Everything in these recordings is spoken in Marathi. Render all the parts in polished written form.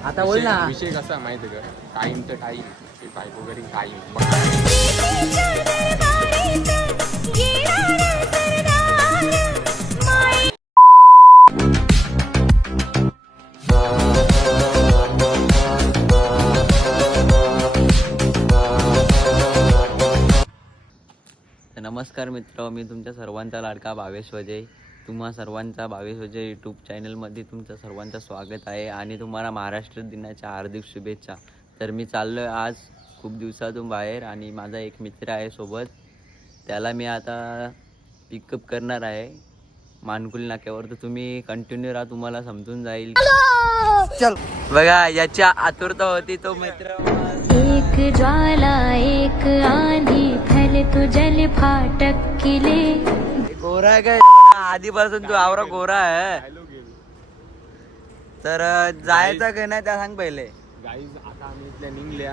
आता बोल ना. विषय कसा माहिती का, टाइम तर टाइम बायको घरी टाइम. नमस्कार मित्र, मी तुमच्या सर्वांचा लाडका भावेश वजे. तुम्हा सर्वांचा भावेश वजे यूट्यूब चॅनलमध्ये तुमचं सर्वांचं स्वागत आहे आणि तुम्हाला महाराष्ट्र दिनाच्या हार्दिक शुभेच्छा. तर मी चाललो आहे आज खूप दिवसातून बाहेर आणि माझा एक मित्र आहे सोबत. त्याला मी आता पिकअप करणार आहे मानकुल नाक्यावर. तर तुम्ही कंटिन्यू राहा, तुम्हाला समजून जाईल. चल बघा, याची आतुरता होती तो मित्र. एक ज्वाला एक आंधी फैले तो जल फाटक किले. गोरा आहे काय आधीपासून तू आवरा गोरा आहे. तर जायचं काय नाही त्या सांग पहिले. गाईज आता आम्ही इथल्या निघल्या,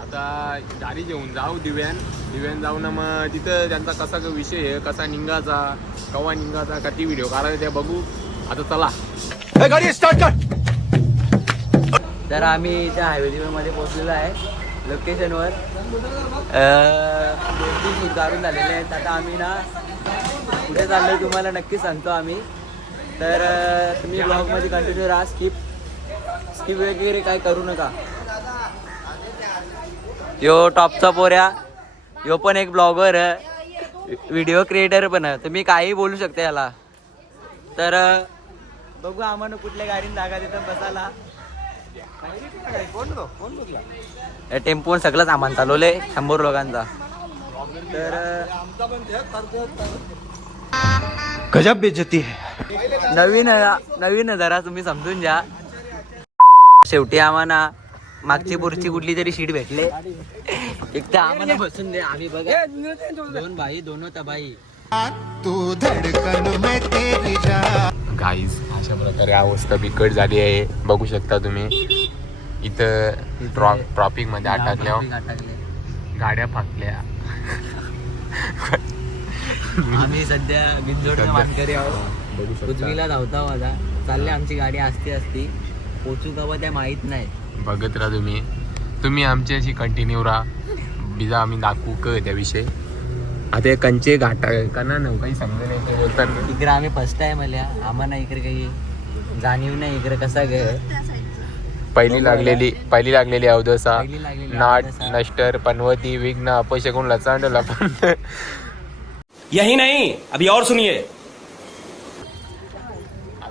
आता गाडी घेऊन जाऊ दिव्यान जाऊ ना. मग तिथं त्यांचा कसा विषय आहे, कसा निघायचा, कवा निघायचा, किती व्हिडिओ काढायचा ते बघू. आता चला गाडी स्टार्ट कर. तर आम्ही त्या हायवे मध्ये पोहोचलेलो आहे लोकेशनवर. 2-3 शूट काढून झालेले आहेत. आता आम्ही ना कुठे चाललोय तुम्हाला नक्की सांगतो आम्ही. तर तुम्ही ब्लॉगमध्ये कंटिन्यू राहा, स्किप वगैरे काय करू नका. यो टॉपचा पोऱ्या, यो पण एक ब्लॉगर, व्हिडिओ क्रिएटर पण आहे. तुम्ही काही बोलू शकता याला. तर बघू आम्हाला कुठल्या गाडीने जागा देतात बसायला. टेम्पोन सगळं सामान चालवले 100 लोकांचा. तर गजब बेइज्जती है. नवीन जरा तुम्ही समजून घ्या. शेवटी आम्हाला मागची पुढची कुठली तरी सीट भेटले. एक तर आम्हाला बसून दे. आम्ही बघा 2 भाई दोनों तबाई. तू धडकन में तेरी जान. गाईज अशा प्रकारे अवस्था बिकट झाली आहे, बघू शकता तुम्ही. इथं ट्रॉफिक मध्ये अटकल्या, गाड्या फाकल्या. आम्ही सध्या बिंजोडच्या मानकरी आहोत. उजवीला धावता माझा चालले आमची गाडी असती पोचू का त्या माहित नाही. बघत राहा तुम्ही आमची अशी कंटिन्यू राहा. बिजा आम्ही दाखवू क त्याविषयी. आता कंचे घाटा का ना काही समजलं नाही बोलताना. इकडे आम्ही फर्स्ट टाइम आल्या, आम्हाला इकडे काही जाणीव नाही इकडे कसा ग. पहिली लागलेली अवदसा पहिली लागलेली नाट अवदसा. नष्टर पनवती विघ्न अपशकुन लचांडला. पण यही नहीं, अभी और सुनिए.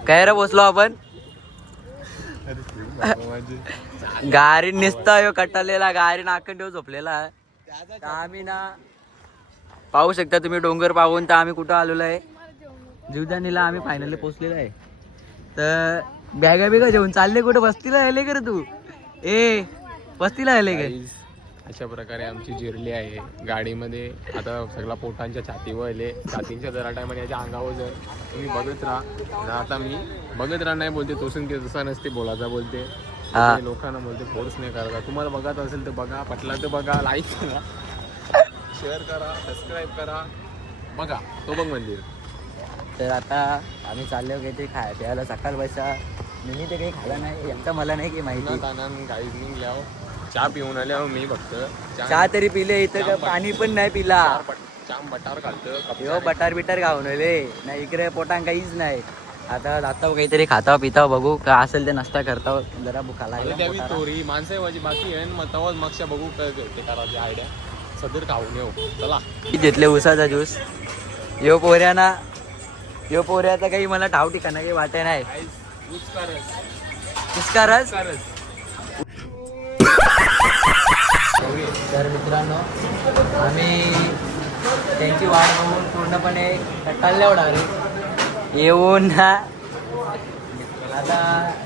काय रे बसलो आपण गाडी निसता यो कटालेला गाडी नाकन ठेव झोपलेला आहे. तर आम्ही ना पाहू शकता तुम्ही डोंगर पाहून. तर आम्ही कुठं आलेलो आहे, जीवदानीला आम्ही फायनली पोहोचलेलो आहे. तर बॅगा बिगा घेऊन चालले कुठं, बस्तीला आले का रे तू? बस्तीला आले का? अशा प्रकारे आमची जिरली आहे गाडीमध्ये. आता सगळा पोटांच्या छातीवर आले, छातींच्या जरा टायमाने याच्या अंगावर जर तुम्ही बघत राहा. आता मी बघत राहा नाही बोलते, तोसून ते तसा नसते बोलायचा बोलते. लोकांना बोलते फोर्स नाही करायचा. तुम्हाला बघत असेल तर बघा, पटला तर बघा, लाईक करा, शेअर करा, सबस्क्राईब करा. बघा तो बघ मंदिर. तर आता आम्ही चाललो काहीतरी प्यायला. सकाळ बसा मी ते काही खाल्लं नाही, एकटा मला नाही की माहिती. काही निघल्यावर चहा पिऊन आल्यावर मी फक्त चहा तरी पिले, इथं पाणी पण नाही पिला. चाम बटार घालतं. हो बटार बिटार खाऊन आले नाही, इकडे पोटांग काहीच नाही. आता जाता काहीतरी खाता पिता बघू का असेल ते नाश्ता करता. जरा भुका लागली तोरी माणसं माझी बाकी आहे. मग तवाच मागच्या बघू काय ते करायची आयडिया. सदर खाऊन येऊ चला. घेतले उसाचा ज्यूस. यो पोऱ्याचा काही मला ठाव ठिकाणा काही वाटे नाही. रस. तर मित्रांनो आम्ही त्यांची वाट बघून पूर्णपणे कंटाळल्यावर आले येऊन ना. आता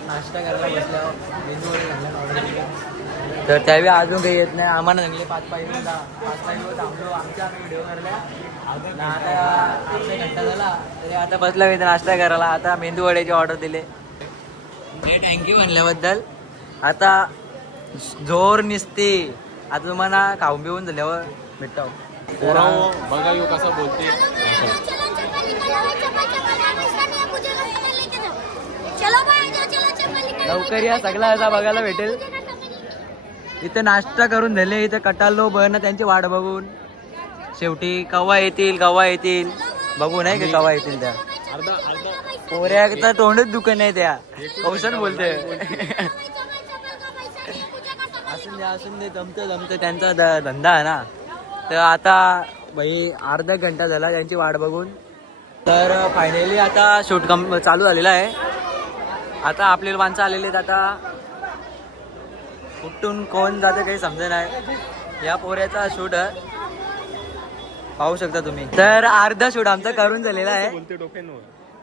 नाश्ता करायला बसल्यावर मेंदू वडे घालण्यात ऑर्डर. तर त्यावेळी अजून काही येत नाही. आम्हाला सांगले 5 पाहिजे थांबलो. आमच्या आम्ही व्हिडिओ करल्या. आता आपल्या घंटा झाला तरी आता बसला मी नाश्ता करायला. आता मेंदू वड्याची ऑर्डर दिले. थँक्यू म्हणल्याबद्दल. आता जोर निसते. आता तुम्हाला खाऊन पिऊन झाल्यावर भेटतो. बघा यो कसा बोलते. लवकर या, सगळा असा बघायला भेटेल. इथे नाश्ता करून झाले, इथे कटालो बन त्यांची वाट बघून. शेवटी कवा येतील बघू नाही का कवा येतील त्या. पोऱ्याचं तोंडच दुकान नाही त्या, कौशन बोलते. असून दे जमतं त्यांचा धंदा आहे ना. तर आता भाई अर्धा घंटा झाला त्यांची वाट बघून. तर फायनली आता शूट चालू झालेला आहे. आता आपले माणसं आलेले आहेत. आता कुठून कोण जातं काही समजा नाही. या पोऱ्याचा शूट पाहू शकता तुम्ही. तर अर्धा शूट आमचा करून झालेला आहे.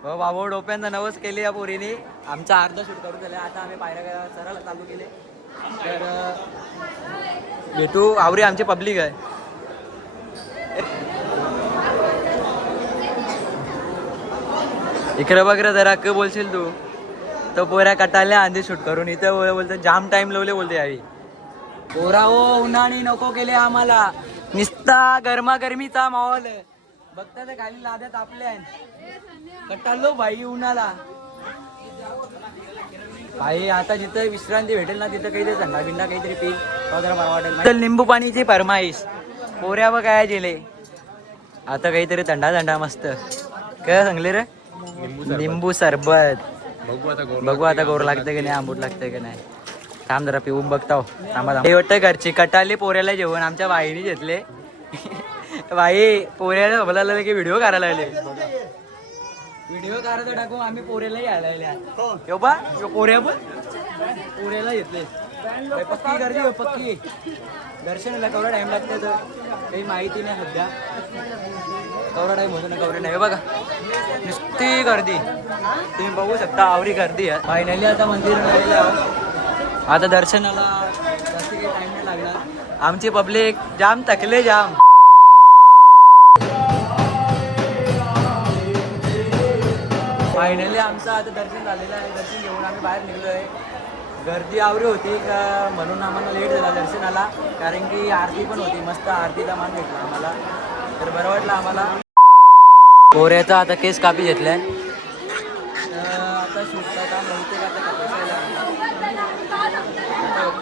हो बाबा, डोप्यांना नवस केली या पोरीने. आमचा अर्धा शूट करून झाला. आता आम्ही पायऱ्या चढायला चालू केले. तर भेटू. आवरी आमची पब्लिक आहे. इकडे बघ रे जरा, क बोलशील तू तो पोऱ्या कटाल्या आधी शूट करून. इथं बोलतो जाम टाइम लावले बोलते यावी. पोरा हो उन्हाळी नको केले आम्हाला, निस्ता गरमागरमीचा माहोल बघता तर खाली लाद्यात आपल्या कटालो भाई उन्हाला. भाई आता जिथं विश्रांती भेटेल ना तिथं काहीतरी थंडा बिंडा काहीतरी पी जरा बरं वाटेल. लिंबू पाणीची फरमाईश पोऱ्या बघ काय गेले. आता काहीतरी थंडा मस्त काय सांगले रे. लिंबू सरबत. बघू आता गोर लागतं की नाही, आंबूट लागतं की नाही. थांब जरा पिऊन बघताव. थांबा वाटतं घरची कटाले पोऱ्याला जेवण आमच्या बाईने घेतले. बाई पोऱ्याला बोलायला की व्हिडिओ करायला लागले. व्हिडिओ करायचं टाकू आम्ही पोऱ्याला यायला बा पोऱ्या पण पोऱ्याला घेतले. पक्की गर्दी हो पक्की. दर्शनाला केवढा टाइम लागतो तर काही माहिती नाही सध्या. केवढा टाइम होतो ना केवढा नाही बघा. नुसती गर्दी तुम्ही बघू शकता. आवरी गर्दी आहे. फायनली आता मंदिराला आहोत. आता दर्शनाला जास्त काही टाइम नाही लागला. आमची पब्लिक जाम थकले जाम. फायनली आमचं आता दर्शन झालेलं आहे. दर्शन घेऊन आम्ही बाहेर निघलो आहे. गर्दी आवरी होती का म्हणून आम्हाला लेट झाला दर्शनाला. कारण की आरती पण होती मस्त. आरतीचा मान भेटला आम्हाला तर बरं वाटलं आम्हाला. पोऱ्याचा आता केस कापी घेतलाय. आता शूटचा काम बहुतेक आता कापायला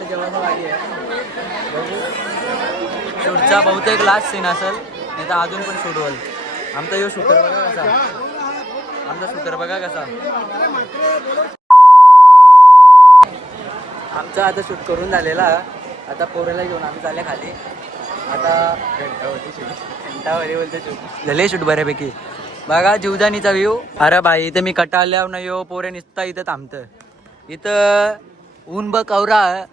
जेव्हा वाटी आहे. शूटचा बहुतेक लास्ट सीन असेल नाही तर अजून पण शूट होईल. आमचा यो शूटर बघा कसा. आमचा शूटर बघा कसा. आमचा आता शूट करून झालेला. आता पोऱ्याला घेऊन आम्ही चालले खाली. आता घंटावरी बोलते शूट झाले. शूट बऱ्यापैकी बघा जीवदानीचा व्ह्यू. अरे बाई इथं मी कटाळल्यावर नाही यो पोरे निसता इथं थांबतं. इथं ऊन बघ कवरा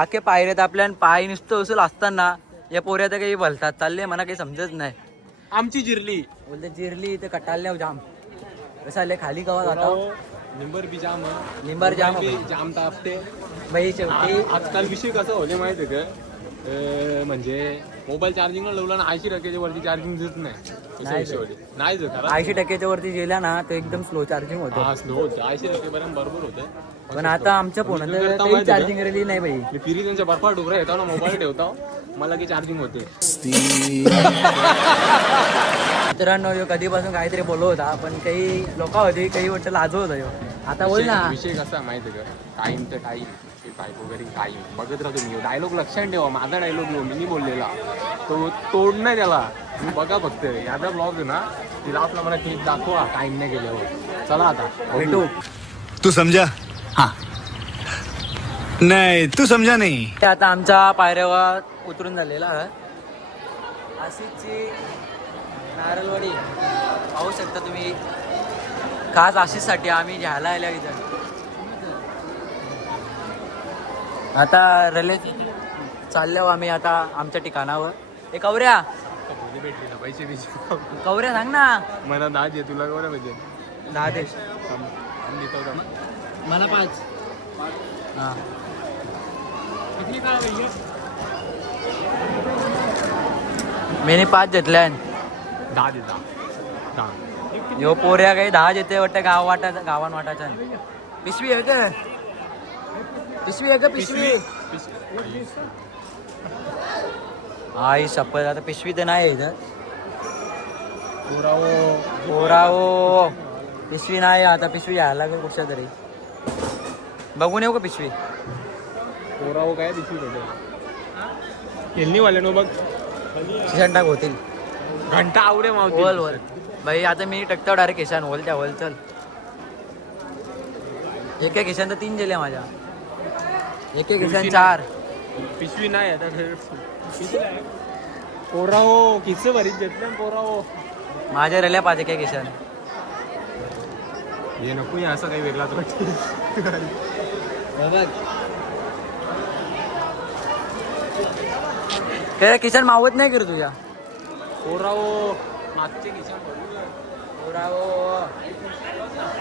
आखे पायऱ्यात आपल्या पाय नुसतं उचल असताना या पोऱ्या तर काही भलतात चालले. मला काही समजत नाही. आमची जिरली बोलते जिरली इथं कटाळल्या जाम कसं आले खाली कवा जाता. लिंबर बी जाम लिंबर जाम जाम तापते बाई. शेवटी आजकाल विषय कसा होते माहिती आहे का. म्हणजे मोबाईल चार्जिंगला लावला ना 80% वरती चार्जिंग देत नाही 80% वरती गेला ना तर एकदम स्लो चार्जिंग होतं. स्लो होतं 80% पर्यंत बरोबर होतं. पण आता आमच्या फोनात चार्जिंग रेली नाही बाई. मी फिरी त्यांच्या बर्फा डुकरा येतो ना मोबाईल ठेवतो मला की चार्जिंग होते. मित्रांनो यो कधीपासून काहीतरी बोलत होता पण काही लोक होती काही वाटतं लाजवत होता यो. आता बोल ना. विषय कसा माहिती आहे का. टाइम तर टाईम वगैरे टाईम बघत राहतो मी. डायलॉग लक्षात ठेवा. माझा डायलॉग मी बोललेला तो तोड नाही त्याला. तुम्ही बघा फक्त याचा ब्लॉग आहे ना तिला आपला मला केक दाखवा टाइम नाही गेल्यावर. चला आता भेटू. तू समझा. हाँ नहीं तू समझा नहीं. आता आमचा पायऱ्यावर उतरून झालेला आशिषची नारळवाडी पाहू शकता तुम्ही. खास आशिषसाठी आम्ही घ्यायला आल्या इथं. आता रले चालल्यावर आम्ही आता आमच्या ठिकाणावर. ए कवऱ्या भेटली ना पैसे कवऱ्या सांग ना. मला 10 दे तुला कवऱ्या पाहिजे 10 दे. देतो ना मला 5. हां मी 5 घेतल्या. 10 दे 10. यो पोऱ्या काही 10 येते वाटतं. गावान वाटायचा पिशवी आहे का. पिशवी आहे का पिशवी. आई शपथ आता पिशवी तर नाही इथं. पोराओ पिशवी नाही आता, पिशवी घ्यायला लागेल कुठच्या तरी. बघून येऊ का पिशवी? पोराव काय दिसली भेटेल खेळणीवाले नो बघ किशन टाक होतील. घंटा आवडे मावतील. होल वर भाई आता मी टकतो डायरेक्ट किशन होल त्या होल. चल एक किशन तर 3 गेले माझ्या. एक किशन 4. पिशवी नाही आता पोराव किस्से भरीत देत ना पोराव. माझ्या रेल्या 5 एक किशन. हे नको हे असं काही वेगळाच वाटतं. काय किशन मावत नाही कर तुझ्या. पोराव मागचे किशन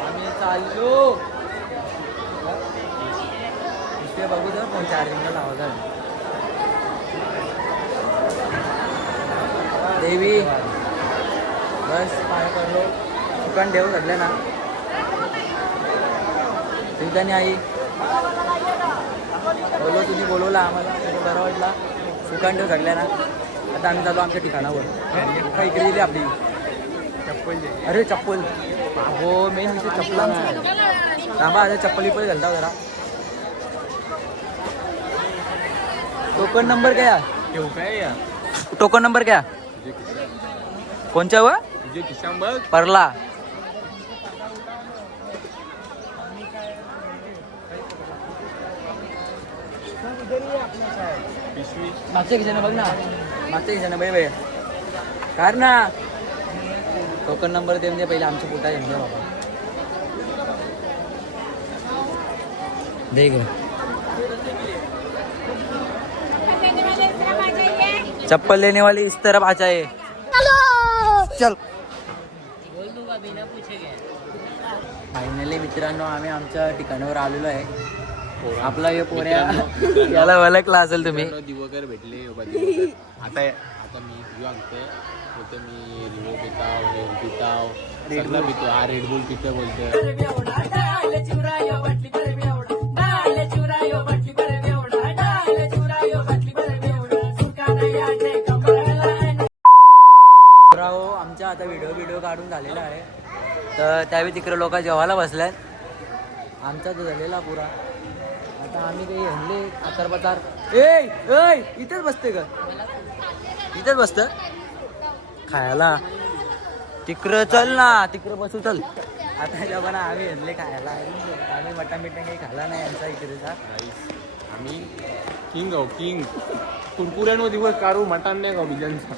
आम्ही चाललो. पिशवी बघू तर फोन चार्जिंगला लावला. देवी बस पाय पडलो. दुकान ठेवू घडलं ना तुझ्याने आई बोलो. तुम्ही बोलवला आम्हाला तुम्ही बरं वाटला. दुकान ठेवू घडल्या ना. आता आम्ही चालू आमच्या ठिकाणावर. काय इकडे दिली आपली चप्पल. अरे चप्पल हो मेन विषय चप्पलांचा आहे. थांबा आता चप्पली पण घालता जरा. टोकन नंबर क्या? ठेवू काय या टोकन नंबर क्या? कोणच्या व तुझे किशान बघ. परला. पिशवी मागच्या खिशाने बघ ना. मागच्या खिशाने बाई कार ना. टोकन नंबर दे म्हणजे पहिले आमच्या पोटा घेऊन बाबा. दे ग. चप्पल लेने वाली इस तरफ आ जाए. चल. फायनली मित्रांनो आम्ही आमच्या ठिकाणावर आलेलो आहे. आपला हे पोऱ्या याला ओळखला असेल तुम्ही. दिवकर भेटले आता आता मी सांगते बोलते मी रिवो पिताव रेड पिताव सगळं पितो. हा रेडबुल पितो बोलतो. आमच्या आता व्हिडिओ काढून झालेला आहे. तर त्यावेळी तिकडे लोक जेवायला बसल्यात. आमचा तो झालेला पुरा. आता आम्ही काही हल्ले आचार. ए इथेच बसते का? इथेच बसत खायला. तिकडं चल ना. तिकडं बसू चल. आता जेव्हा ना आम्ही हल्ले खायला. आम्ही मटण बिटण काही खाला नाही आमचा इकडेचा. आम्ही किंग आहो किंग. कुरकुऱ्यांवर दिवस काढू मटण नाही गाव बिजांचा.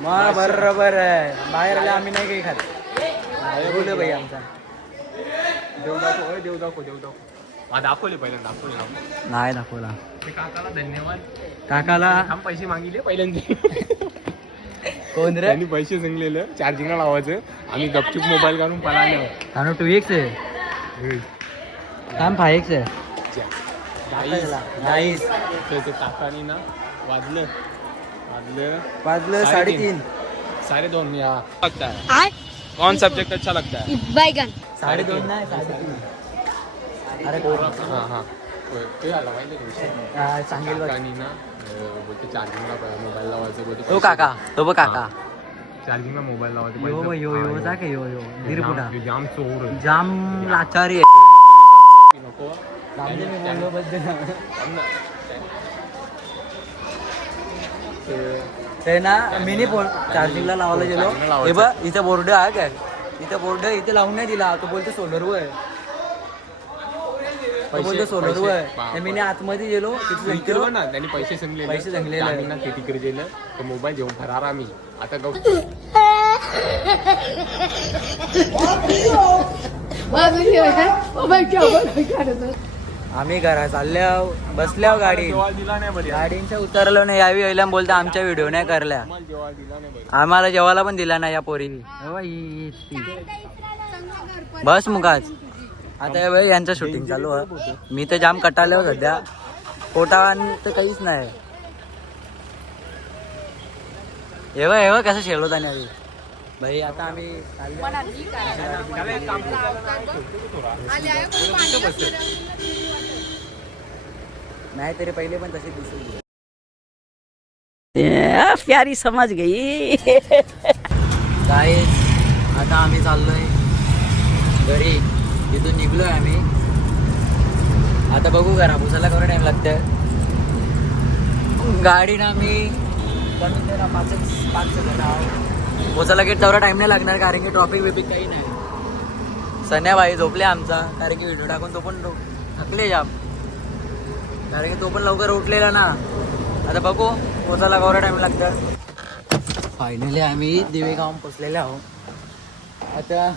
मग बरोबर आहे. बाहेर आले आम्ही नाही काही खात. बोल भाई आमचा देव दाखव. दाखवले पहिल्यांदा दाखवले नाही दाखवला. काकाला धन्यवाद. काकाला आम पैसे मागितले पहिल्यांदा. कोण रे? त्यांनी पैसे सांगलेलं चार्जिंगला लावायचं. आम्ही गपचूप मोबाईल काढून पळालो. थांब 2x आहे. थांब 5x आहे. नाहीस. ते काकानी ना वाजलं 3:30. 2:30 या लगता है. कौन सब्जेक्ट अच्छा लगता है? बैगन. 2:30 नाही 3:30. अरे हाँ ते आला माहिती आहे सांगेल बघ. काकानी ना बोलते चार्जिंगला मोबाईल लावायचं बोलते. तो काका तो बघ काका. चार्जिंगला मोबाईल लावायचं. यो जा के यो दिरपुटा जाम चोर जाम लाचारी आहे. नको रामदेव मी बोललो बद्दल. ते ना मिनी फोन चार्जिंगला लावायला गेलो. हे बघ इथं बोर्ड आहे काय. इथं बोर्ड इथे लावून नाही दिला. तो बोलतो सोलरवर आहे. बोलतो सोलरवर आहे. मी आतमध्ये गेलो तिथे ना त्यांनी पैसे सांगले सांगलेले ना ते तिकडे गेलं तर मोबाईल घेऊन फरार आम्ही. आता गौ आम्ही घरा चालल्या बसल्या गाडी दिला नाही बरी. गाडींच्या उतरलो नाही. यावी यायला बोलता आमच्या व्हिडिओ नाही करल्या. जेव्हा दिला नाही बरी. आम्हाला जेवायला पण दिला नाही या पोरीनी. बस मुगाच. आता यांचं शूटिंग चालू आहे. मी तर जाम कटाले सध्या. पोटावान तर काहीच नाही. एवढं कसं शेलो त्याने आधी भाई. आता आम्ही नाही तरी पहिले पण तशी दिसली. प्यारी समझ गई. गाईज आता आम्ही चाललोय घरी तिथून निघलोय आम्ही. आता बघू घरा पोचायला केवढा टाइम लागतंय. गाडी ना आम्ही कमी करा 5 जण आहोत. पोचायला गेट तेवढा टाइम नाही लागणार कारण की ट्रॉफिक बिपिक काही नाही. सन्याबाई झोपले आमचा कारण की व्हिडिओ टाकून तो पण थकले जाम कारण की तो पण लवकर उठलेला ना. आता बघू पोचायला केवढा टाइम लागतं. फायनली आम्ही दिवेगाव पोचलेले आहोत. आता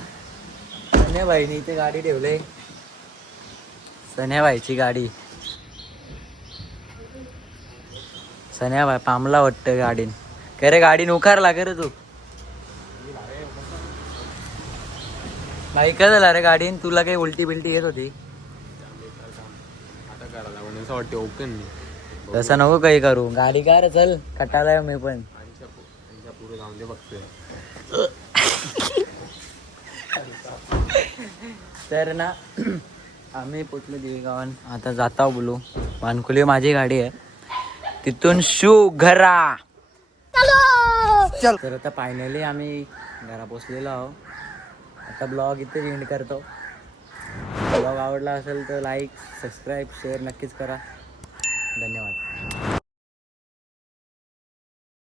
सन्याबाईने इथे गाडी ठेवले. सन्याबाईची गाडी. सन्याबाई पामला वाटतं गाडीन. काय रे गाडी उखारला का रे तू. बाई काय झाला रे गाडीन. तुला काही उलटी बिलटी येत होती. आता करायला म्हणून असं वाटते ओपन. तसं नको काही करू. गाडी काय रे चल कटाला मी पण. पुढे जाऊन दे बघते. तर ना आम्ही पोचलो देवीगावान. आता जाता बोलू. वानकुली माझी गाडी आहे. तिथून घरा चल. तर आता फायनली आम्ही घरा पोचलेलो आहोत. आता ब्लॉग इथे एंड करतो. ब्लॉग आवडला असेल तर लाईक सबस्क्राईब शेअर नक्कीच करा. धन्यवाद.